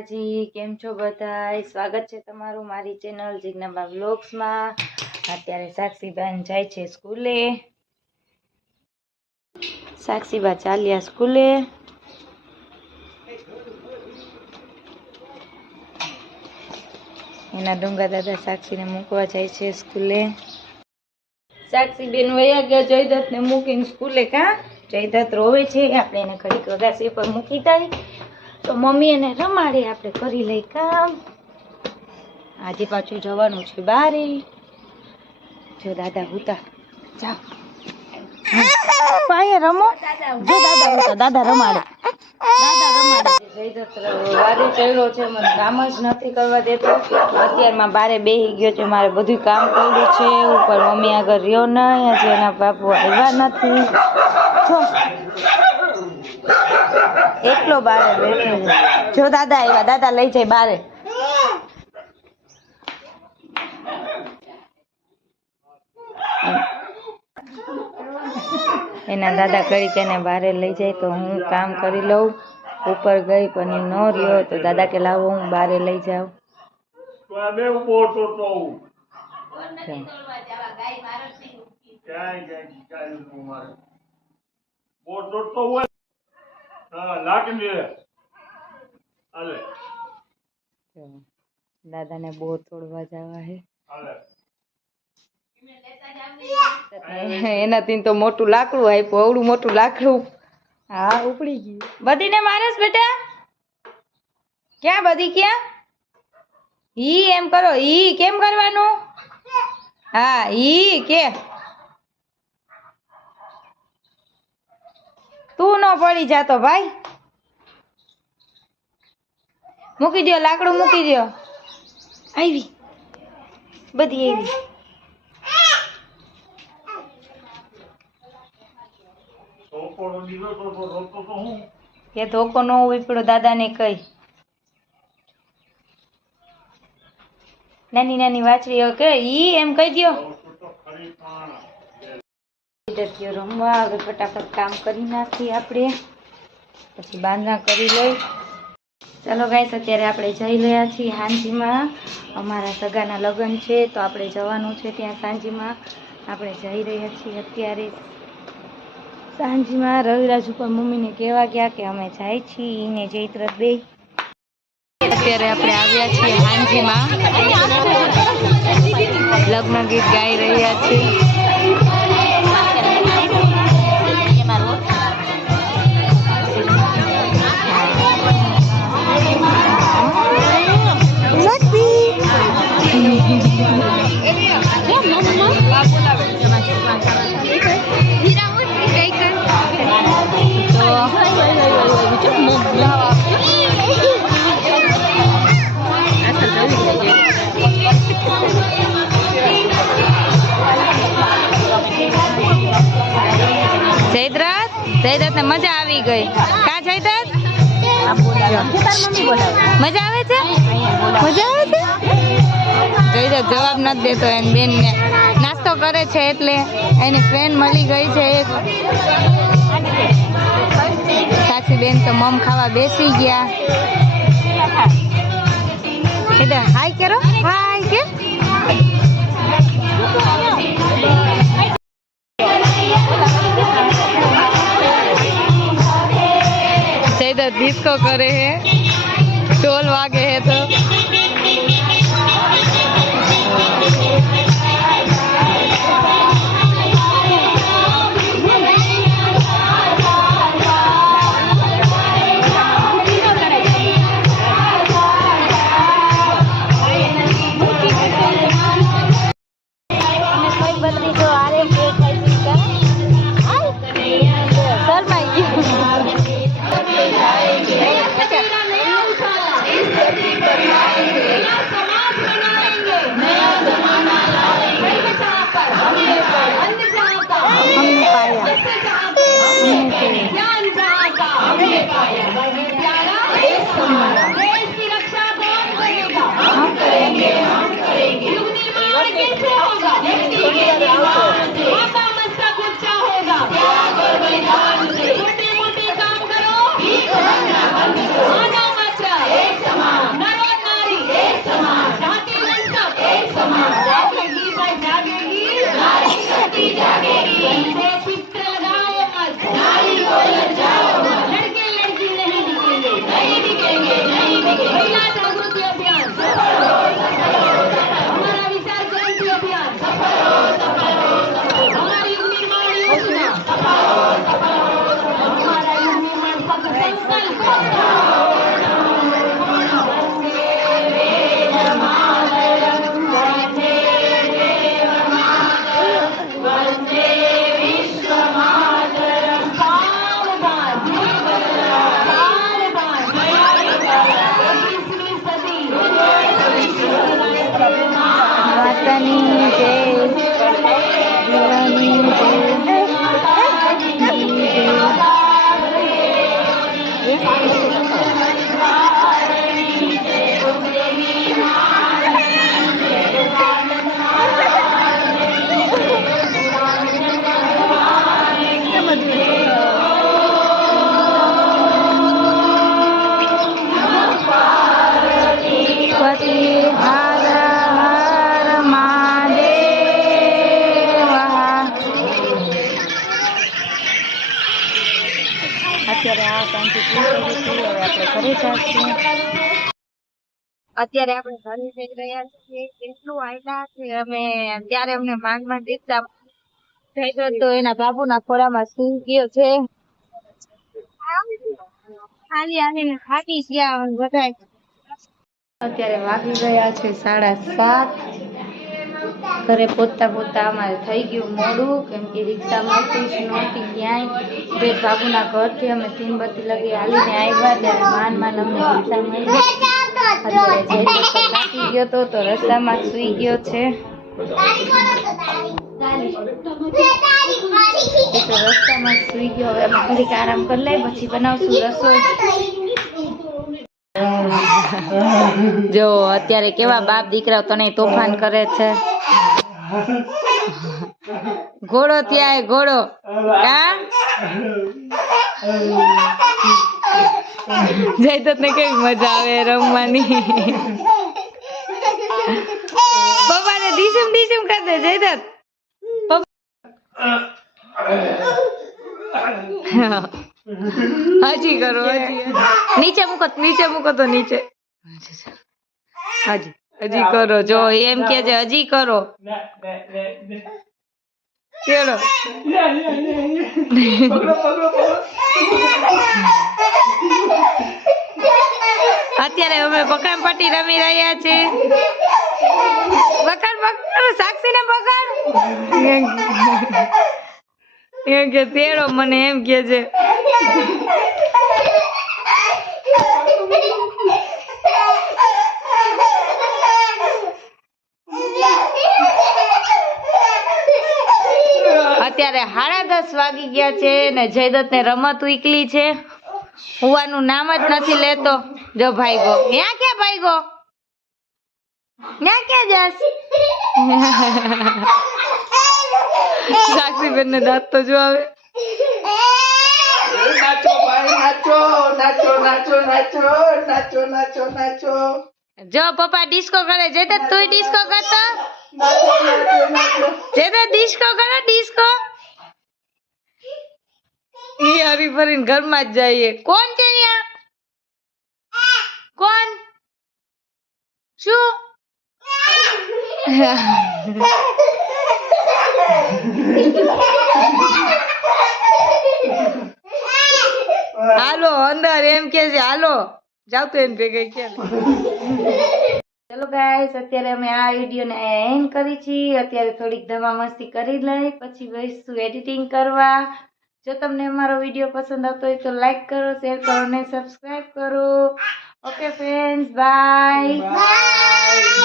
માતાજી, કેમ છો બધાય? સ્વાગત છે તમારું મારી ચેનલ જિજ્ઞાબા વ્લોગ્સમાં। અત્યારે સાક્ષીબેન જાય છે સ્કૂલે। સાક્ષીબા ચાલ્યા સ્કૂલે। એના ડુંગા દાદા સાક્ષીને મૂકવા જાય છે સ્કૂલે। સાક્ષીબેન વયા ગયા જયદત્તને મૂકીને સ્કૂલે। કા જયદત્ત રોવે છે, આપણે એને ઘડીક અગાસી પર મૂકી દઈ તો મમ્મી એને રમાડે, આપણે કરી લઈ કામ। આજે પાછું જવાનું છે બારે। જો દાદા હુતા, જાઓ પાયે રમો। જો દાદા હુતા, દાદા રમાડે, દાદા રમાડે। જયદત્ત વારે ચડ્યો છે, મને કામ જ નથી કરવા દેતો। અત્યારમાં બારે બેસી ગયો છે, મારે બધું કામ કર્યું છે। ઉપર મમ્મી આગળ રહ્યો નહીં, હજી એના બાપુ આવ્યા નથી। જો એકલો બારે બેઠો છે। જો દાદા આવ્યા, દાદા લઈ જાય બારે। એના દાદા કરી કે એને બારે લઈ જાય તો હું કામ કરી લઉં। ઉપર ગઈ પણ એ ન રહ્યો તો દાદા કે લાવો હું બારે લઈ જાઉં। દાદા ને બહુ તોડવા જવા હે। એનાથી તો મોટું લાકડું આપ્યું, અવડું મોટું લાકડું। હા ઉપડી ગયું। બધીને મારેસ બેટા, ક્યાં બધી ક્યાં? ઈ એમ કરો, ઈ કેમ કરવાનું? હા ઈ કે તું ન પડી જાતો ભાઈ। મૂકી દો લાકડું, મૂકી દો। આવી બધી આવી કે ધોકો ન ઉપડ્યો દાદાને કઈ। નાની નાની વાછડીઓ કે ઈ એમ કહી દો। રમવા હવે ફટાફટ કામ કરી નાખીએ આપણે, પછી બાંધણા કરી લઈ। ચાલો ગાઈસ, અત્યારે આપણે જઈ રહ્યા છીએ સાંજીમાં। અમારા સગાના લગ્ન છે તો આપણે જવાનું છે ત્યાં સાંજીમાં। આપણે જઈ રહ્યા છીએ અત્યારે સાંજીમાં। રવિરાજ ઉપર મમ્મીને કહેવા ગયા કે અમે જાય છીએ ને જયદ્રથ બે। અત્યારે આપણે આવ્યા છીએ સાંજીમાં, લગ્ન ગીત ગાઈ રહ્યા છીએ। જયદત્ત ને મજા આવી ગઈ। કા જયદત્ત મજા આવે છે? મજા આવે છે? જયદત્ત જવાબ નથી દેતો, એની બેન ને નાસ્તો કરે છે એટલે એની ફ્રેન્ડ મળી ગઈ છે એક। સાક્ષી બેન તો મમ ખાવા બેસી ગયા। એટલે હાય કરો, હાય કે जयदत्त डिस्को करे है, ढोल वागे है तो ઘરે જશે. અત્યારે આપણે ઘરે જઈ રહ્યા છીએ. કેટલું આયલા છે અમે, ત્યારે અમને માંડ દીકતા થઈ ગયો તો એના બાબુના ખોળામાં સૂઈ ગયો છે. આવીને થાકી ગયા બધા. અત્યારે વાગી ગયા છે 7:30. ઘરે પહોંચતા અમારે થઈ ગયું મોડું, કેમ કે રિક્ષામાં નહોતી ક્યાંય. બેટ બાબુના ઘરથી અમે તીનબત્તી લગી હાલીને આવ્યા, ત્યારે માન અમને રિક્ષા મળી. અત્યારે થાકી ગયો તો રસ્તામાં સૂઈ ગયો છે. રસ્તામાં સૂઈ ગયો. હવે અમે ઘડીક આરામ કરી લઈ, પછી બનાવશું રસોઈ. જો અત્યારે કેવા બાપ દીકરા તને તોફાન કરે છે. ઘોડો ત્યાં ઘોડો જયદત્ત ને કેવી મજા આવે રમવાની. પપ્પાને ડીસમ કરી દે જયદત્ત. હજી કરો, નીચે મૂકો તો નીચે. હજી કરો. જો એમ કે છે હજી કરો. ચલો અત્યારે અમે પકડ પટ્ટી રમી રહ્યા છે. સાક્ષી ને પકડ એમ કે તેડો મને એમ કે છે. અત્યારે 10:30 વાગી ગયા છે ને જયદત્ત ને રમત ઉકલી છે. હોવાનું નામ જ નથી લેતો. જો ભાઈગો ત્યાં ક્યાં ભાઈગો, ત્યાં ક્યાં જાસ? સાક્ષી બેન ને દાંત તો જો આવે. જો પપ્પા ડિસ્કો કરે. જયદત્ત તું ડિસ્કો કરતો. જયદત્ત ડિસ્કો કરો ડિસ્કો. ઈ હરી ફરીને ઘરમાં જ જઈએ. કોણ છે અહીંયા? કોણ? શું? હાલો અંદર એમ કે છે. હાલો જાવ તો એને ભેગા ક્યાં. ચલો ગાઈસ, અત્યારે અમે આ વિડીયો ને એન્ડ કરી છીએ. અત્યારે થોડીક ધમા મસ્તી કરી લઈ, પછી બેસીશું એડિટિંગ કરવા. જો તમને અમારો વિડીયો પસંદ આવતો હોય તો લાઈક કરો, શેર કરો અને સબસ્ક્રાઇબ કરો. Okay friends, bye.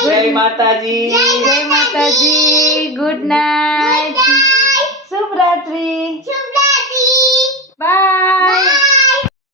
જય માતાજી. જય માતાજી. Good night. શુભરાત્રી. બાય.